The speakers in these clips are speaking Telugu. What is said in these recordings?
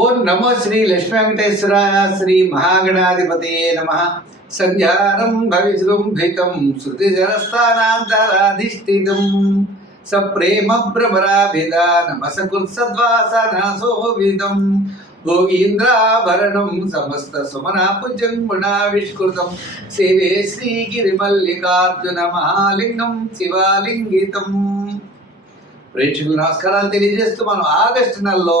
ఓం నమో శ్రీ లక్ష్మీ వెంకటేశ్వర శ్రీ మహాగణాధిపతయే నమ. సంధ్యారం భవిజృంభితం శృతిజరస్థానాంతరాధిష్ఠితం సప్రేమ భ్రమరాభిధానమసకృత్సద్వాసనాశోభితం భోగీంద్రాభరణం సమస్త సుమనాపుజం గుణావిష్కృతం. సేవే శ్రీగిరిమల్లికార్జున మహాలింగం శివాలింగితం. ప్రేక్షకులు నమస్కారాలు తెలియజేస్తూ మనం ఆగస్టు నెలలో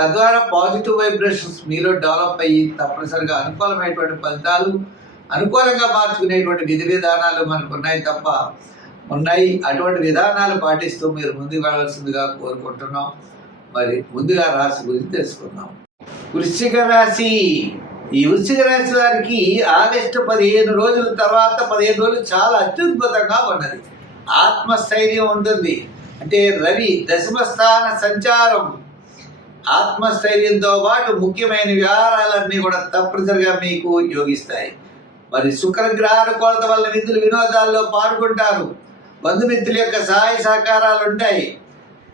తద్వారా పాజిటివ్ వైబ్రేషన్స్ మీలో డెవలప్ అయ్యి తప్పనిసరిగా అనుకూలమైనటువంటి ఫలితాలు అనుకూలంగా మార్చుకునేటువంటి విధి విధానాలు మనకు ఉన్నాయి తప్ప ఉన్నాయి. అటువంటి విధానాలు పాటిస్తూ మీరు ముందుకు వెళ్ళాల్సిందిగా కోరుకుంటున్నాం. మరి ముందుగా రాశి గురించి తెలుసుకుందాం. వృశ్చిక రాశి. ఈ వృశ్చిక రాశి వారికి ఆగస్టు పదిహేను రోజుల తర్వాత పదిహేను రోజులు చాలా అత్యద్భుతంగా ఉన్నది. ఆత్మస్థైర్యం ఉంటుంది. అంటే రవి దశమ స్థాన సంచారం ఆత్మస్థైర్యంతో పాటు ముఖ్యమైన వ్యవహారాలన్నీ కూడా తప్పనిసరిగా మీకు యోగిస్తాయి. మరి శుక్రగ్రహాల కొలత వల్ల విధులు వినోదాల్లో పాల్గొంటారు. బంధుమిత్రుల యొక్క సహాయ సహకారాలు ఉంటాయి.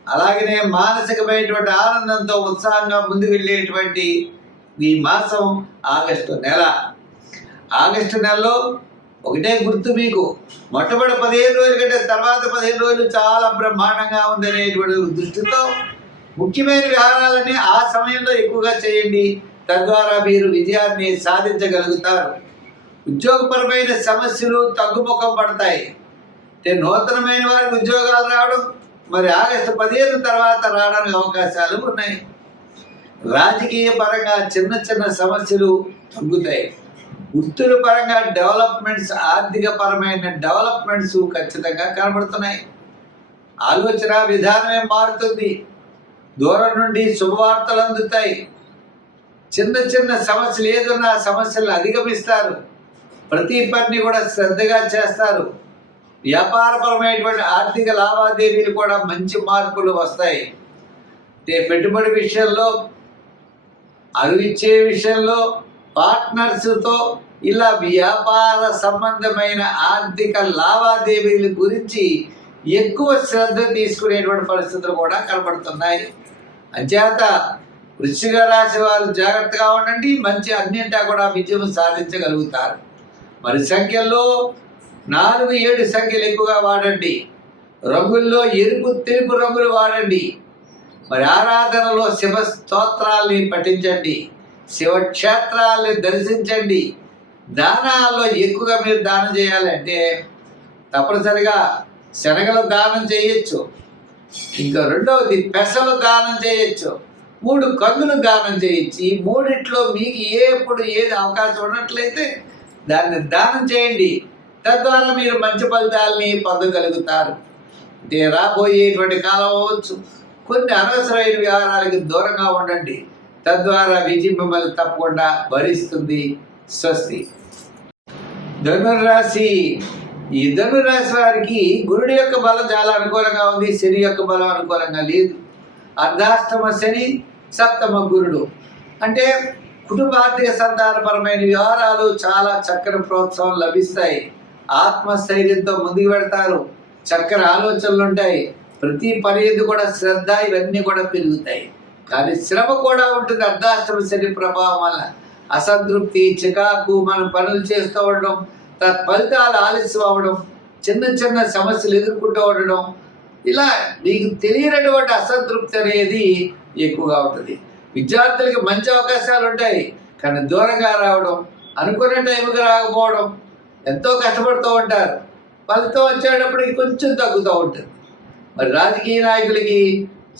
అలాగనే మానసికమైనటువంటి ఆనందంతో ఉత్సాహంగా ముందుకు వెళ్ళేటువంటి ఈ మాసం ఆగస్టు నెల. ఆగస్టు నెలలో ఒకటే గుర్తు మీకు. మొట్టమొదటి పదిహేను రోజుల కంటే తర్వాత పదిహేను రోజులు చాలా బ్రహ్మాండంగా ఉందనేటువంటి దృష్టితో ముఖ్యమైన వ్యవహారాలన్నీ ఆ సమయంలో ఎక్కువగా చేయండి. తద్వారా మీరు విజయాన్ని సాధించగలుగుతారు. ఉద్యోగపరమైన సమస్యలు తగ్గుముఖం పడతాయి. నూతనమైన వారికి ఉద్యోగాలు రావడం మరి ఆగస్టు పదిహేను తర్వాత రావడానికి అవకాశాలు ఉన్నాయి. రాజకీయ పరంగా చిన్న చిన్న సమస్యలు తగ్గుతాయి. వృత్తుల పరంగా డెవలప్మెంట్స్ ఆర్థిక పరమైన డెవలప్మెంట్స్ ఖచ్చితంగా కనబడుతున్నాయి. ఆలోచన విధానమే మారుతుంది. దూరం నుండి శుభవార్తలు అందుతాయి. చిన్న చిన్న సమస్యలు ఏదన్నా సమస్యలు అధిగమిస్తారు. ప్రతి పని కూడా శ్రద్ధగా చేస్తారు. వ్యాపారపరమైనటువంటి ఆర్థిక లావాదేవీలు కూడా మంచి మార్పులు వస్తాయి. పెట్టుబడి విషయంలో అరువిచ్చే విషయంలో పార్ట్నర్స్తో ఇలా వ్యాపార సంబంధమైన ఆర్థిక లావాదేవీల గురించి ఎక్కువ శ్రద్ధ తీసుకునేటువంటి పరిస్థితులు కూడా కనబడుతున్నాయి. అంచేత వృశ్చిక రాశి వారు జాగ్రత్తగా ఉండండి మంచి అన్నింటా కూడా విజయం సాధించగలుగుతారు. మరి సంఖ్యల్లో నాలుగు ఏడు సంఖ్యలు ఎక్కువగా వాడండి. రంగుల్లో ఎరుపు తెలుపు రంగులు వాడండి. మరి ఆరాధనలో శివ స్తోత్రాల్ని పఠించండి. శివక్షేత్రాల్ని దర్శించండి. దానాల్లో ఎక్కువగా మీరు దానం చేయాలంటే తప్పనిసరిగా శనగలు దానం చేయొచ్చు. ఇంకా రెండవది పెసలు దానం చేయొచ్చు. మూడు కందులు దానం చేయొచ్చు. ఈ మూడిట్లో మీకు ఏ ఎప్పుడు ఏది అవకాశం ఉన్నట్లయితే దాన్ని దానం చేయండి. తద్వారా మీరు మంచి ఫలితాలని పొందగలుగుతారు. అంటే రాబోయేటువంటి కాలం అవ్వచ్చు. కొన్ని అనవసరమైన వ్యవహారాలకు దూరంగా ఉండండి. తద్వారా విజయం మిమ్మల్ని తప్పకుండా భరిస్తుంది స్వస్తి. ధనుర్రాశి ఈ ధనుర్రాశి వారికి గురుడి యొక్క బలం చాలా అనుకూలంగా ఉంది శని యొక్క బలం అనుకూలంగా లేదు. అర్ధాష్టమ శని సప్తమ గురుడు. అంటే కుటుంబార్థిక సంతానపరమైన వ్యవహారాలు చాలా చక్కని ప్రోత్సాహం లభిస్తాయి. ఆత్మస్థైర్యంతో ముందుకు పెడతారు చక్కని ఆలోచనలు ఉంటాయి. ప్రతి పని ఎందు కూడా శ్రద్ధ ఇవన్నీ కూడా పెరుగుతాయి. కానీ శ్రమ కూడా ఉంటుంది అర్ధాష్టమ శని ప్రభావం వల్ల. అసంతృప్తి చికాకు మనం పనులు చేస్తూ ఉండడం తత్ఫలితాలు ఆలస్యం అవ్వడం చిన్న చిన్న సమస్యలు ఎదుర్కొంటూ ఉండడం ఇలా మీకు తెలియనటువంటి అసంతృప్తి అనేది ఎక్కువగా ఉంటుంది. విద్యార్థులకి మంచి అవకాశాలు ఉంటాయి కానీ దూరంగా రావడం అనుకునే టైంకి రాకపోవడం ఎంతో కష్టపడుతూ ఉంటారు. ఫలితం వచ్చేటప్పటికి కొంచెం తగ్గుతూ ఉంటుంది. మరి రాజకీయ నాయకులకి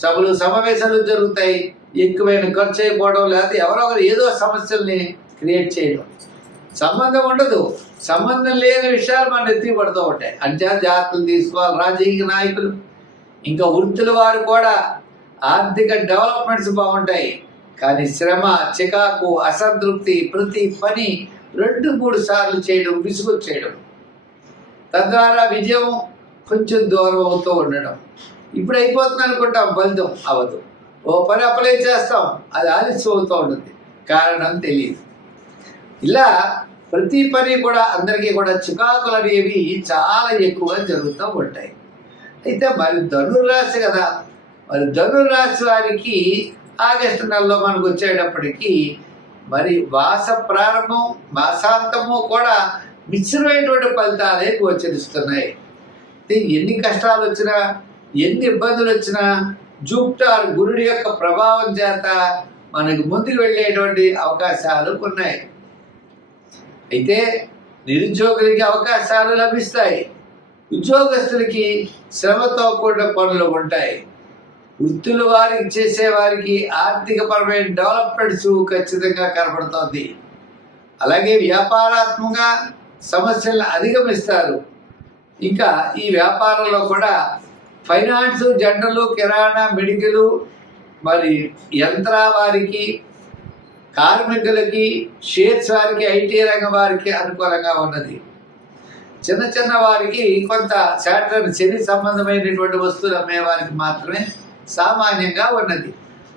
సభలు సమావేశాలు జరుగుతాయి ఎక్కువైన ఖర్చు అయిపోవడం లేకపోతే ఎవరో ఒకరు ఏదో సమస్యల్ని క్రియేట్ చేయడం. సంబంధం ఉండదు. సంబంధం లేని విషయాలు మన ఎత్తి పడుతూ ఉంటాయి. అంచా జాగ్రత్తలు తీసుకోవాలి. రాజకీయ నాయకులు. ఇంకా వృత్తుల వారు కూడా ఆర్థిక డెవలప్మెంట్స్ బాగుంటాయి. కానీ శ్రమ చికాకు అసంతృప్తి ప్రతి పని రెండు మూడు సార్లు చేయడం విసుగు చేయడం తద్వారా విజయం కొంచెం దూరం అవుతూ ఉండడం. ఇప్పుడు అయిపోతుంది అనుకుంటాం. ఫలితం అవ్వదు ఓ పని అప్లై చేస్తాం. అది ఆలస్యం అవుతూ ఉంటుంది. కారణం తెలియదు. ఇలా ప్రతి పని కూడా అందరికీ కూడా చికాకులు అనేవి చాలా ఎక్కువగా జరుగుతూ ఉంటాయి. అయితే మరి ధనుర్రాశి కదా మరి ధనుర్రాశి వారికి ఆగస్టు నెలలో మనకు వచ్చేటప్పటికి మరి మాస ప్రారంభం మాసాంతము కూడా మిశ్రమైనటువంటి ఫలితాలే గోచరిస్తున్నాయి. ఎన్ని కష్టాలు వచ్చినా ఎన్ని ఇబ్బందులు వచ్చినా జూప్టార్ గురుడి యొక్క ప్రభావం చేత మనకు ముందుకు వెళ్ళేటువంటి అవకాశాలు ఉన్నాయి అయితే నిరుద్యోగులకి అవకాశాలు లభిస్తాయి. ఉద్యోగస్తులకి శ్రమతో కూడిన పనులు ఉంటాయి. వృత్తులు వారికి చేసే వారికి ఆర్థికపరమైన డెవలప్మెంట్స్ ఖచ్చితంగా కనబడుతోంది అలాగే వ్యాపారాత్మకంగా సమస్యలను అధిగమిస్తారు. ఇంకా ఈ వ్యాపారంలో కూడా ఫైనాన్స్ జనరల్ కిరాణా మెడికల్ మరి యంత్ర వారికి కార్మికులకి షేర్స్ వారికి ఐటీ రంగం వారికి అనుకూలంగా ఉన్నది. చిన్న చిన్న వారికి కొంత చాటర్ శని సంబంధమైనటువంటి వస్తువులు అమ్మే వారికి మాత్రమే సామాన్యంగా ఉన్నది.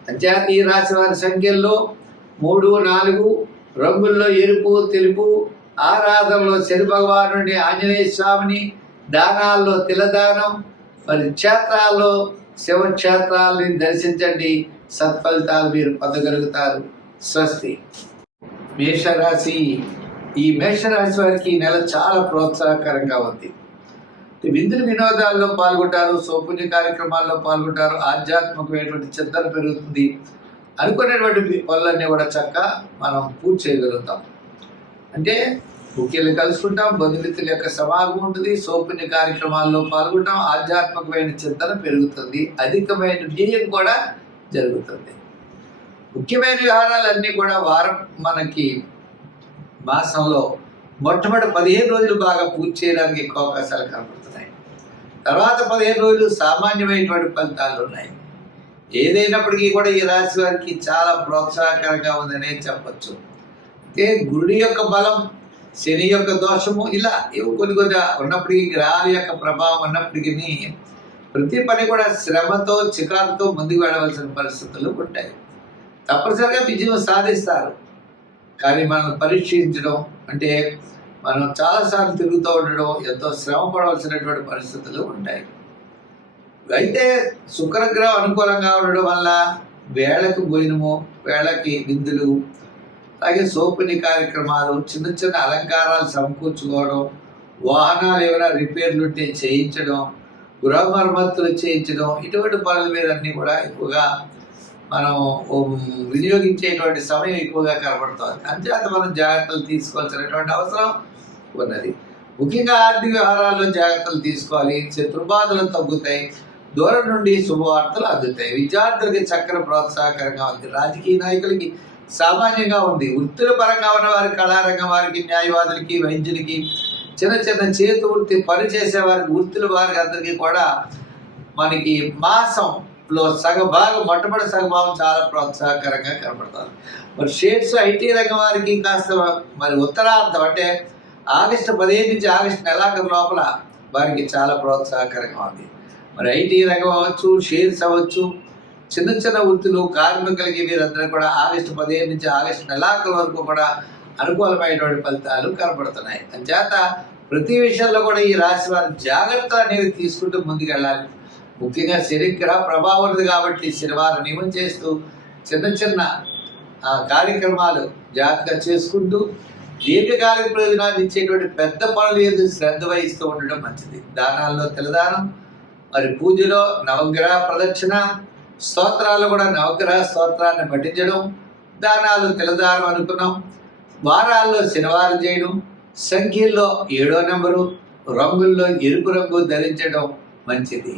అంతేకాక రాశి వారి సంఖ్యల్లో మూడు నాలుగు రంగుల్లో ఎరుపు తెలుపు ఆరాధనలో శని భగవానుడి ఆంజనేయ స్వామిని దానాల్లో తిలదానం మరి క్షేత్రాల్లో శివక్షేత్రాలని దర్శించండి. సత్ఫలితాలు మీరు పొందగలుగుతారు. స్వస్తి. మేషరాశి ఈ మేషరాశి వారికి నెల చాలా ప్రోత్సాహకరంగా ఉంది. విందులు వినోదాల్లో పాల్గొంటారు సౌపుణ్య కార్యక్రమాల్లో పాల్గొంటారు ఆధ్యాత్మికమైనటువంటి చింతన పెరుగుతుంది. అనుకునేటువంటి పనులన్నీ కూడా చక్క మనం పూర్తి చేయగలుగుతాం. అంటే ముఖ్యులు కలుసుకుంటాం బంధుమిత్రుల యొక్క సమాగం ఉంటుంది సౌపుణ్య కార్యక్రమాల్లో పాల్గొంటాం ఆధ్యాత్మికమైన చింతన పెరుగుతుంది అధికమైన వ్యయం కూడా జరుగుతుంది. ముఖ్యమైన వ్యవహారాలన్నీ కూడా వారం మనకి మాసంలో మొట్టమొదటి పదిహేను రోజులు బాగా పూర్తి చేయడానికి ఎక్కువ అవకాశాలు కనబడుతున్నాయి. తర్వాత పదిహేను రోజులు సామాన్యమైనటువంటి ఫలితాలు ఉన్నాయి. ఏదైనప్పటికీ కూడా ఈ రాశి వారికి చాలా ప్రోత్సాహకరంగా ఉందనే చెప్పచ్చు. అయితే గురుడి యొక్క బలం శని యొక్క దోషము ఇలా ఇవి కొన్ని కొన్ని ఉన్నప్పటికీ గ్రహాల యొక్క ప్రభావం ఉన్నప్పటికీ ప్రతి పని కూడా శ్రమతో చికాకుతో ముందుకు వెళ్ళవలసిన పరిస్థితులు ఉంటాయి. తప్పనిసరిగా విజయం సాధిస్తారు. కానీ మనం పరీక్షించడం అంటే మనం చాలాసార్లు తిరుగుతూ ఉండడం ఎంతో శ్రమ పడవలసినటువంటి పరిస్థితులు ఉంటాయి. అయితే శుక్రగ్రహం అనుకూలంగా ఉండడం వల్ల వేళకు భోజనము వేళకి విందులు అలాగే సోపుని కార్యక్రమాలు చిన్న చిన్న అలంకారాలు సమకూర్చుకోవడం వాహనాలు ఏమైనా రిపేర్లు ఉంటే చేయించడం గృహ మరమ్మతులు చేయించడం ఇటువంటి పనుల మీద అన్నీ కూడా ఎక్కువగా మనం వినియోగించేటువంటి సమయం ఎక్కువగా కనబడుతుంది. అంచేత మనం జాగ్రత్తలు తీసుకోవాల్సినటువంటి అవసరం ఉన్నది. ముఖ్యంగా ఆర్థిక వ్యవహారాల్లో జాగ్రత్తలు తీసుకోవాలి. శత్రుబాధలు తగ్గుతాయి. దూరం నుండి శుభవార్తలు అందుతాయి. విద్యార్థులకి చక్కని ప్రోత్సాహకరంగా ఉంది. రాజకీయ నాయకులకి సామాన్యంగా ఉంది. వృత్తుల పరంగా ఉన్న వారికి కళారంగం వారికి న్యాయవాదులకి వైద్యులకి చిన్న చిన్న చేతి వృత్తి పని చేసే వారికి వృత్తుల వారికి అందరికీ కూడా మనకి మాసం లో సగభాగం మొట్టమొదటి సగభాగం చాలా ప్రోత్సాహకరంగా కనపడతారు. మరి షేడ్స్ ఐటీ రంగం వారికి కాస్త మరి ఉత్తరార్థం అంటే ఆగస్టు పదిహేను నుంచి ఆగస్టు నెలాఖరు లోపల వారికి చాలా ప్రోత్సాహకరంగా ఉంది. మరి ఐటీ రంగం అవ్వచ్చు షేర్స్ అవ్వచ్చు చిన్న చిన్న వృత్తులు కార్మికులకి వీరందరూ కూడా ఆగస్టు పదిహేను నుంచి ఆగస్టు నెలాఖరు వరకు కూడా అనుకూలమైనటువంటి ఫలితాలు కనపడుతున్నాయి. అంచేత ప్రతి విషయంలో కూడా ఈ రాశి వారు జాగ్రత్త అనేవి తీసుకుంటూ ముందుకెళ్ళాలి. ముఖ్యంగా శనిగ్రహ ప్రభావం ఉంది కాబట్టి శనివారం నియమం చేస్తూ చిన్న చిన్న ఆ, కార్యక్రమాలు జాగ్రత్త చేసుకుంటూ దీర్ఘకాలిక ప్రయోజనాలు ఇచ్చేటువంటి పెద్ద పనులు ఏదో శ్రద్ధ వహిస్తూ ఉండడం మంచిది. దానాల్లో తెలదానం మరి పూజలో నవగ్రహ ప్రదక్షిణ స్తోత్రాలు కూడా నవగ్రహ స్తోత్రాన్ని పఠించడం దానాలు తెలదానం అనుకున్నాం. వారాల్లో శనివారం చేయడం సంఖ్యల్లో ఏడో నెంబరు రంగుల్లో ఎరుపు రంగు ధరించడం మంచిది.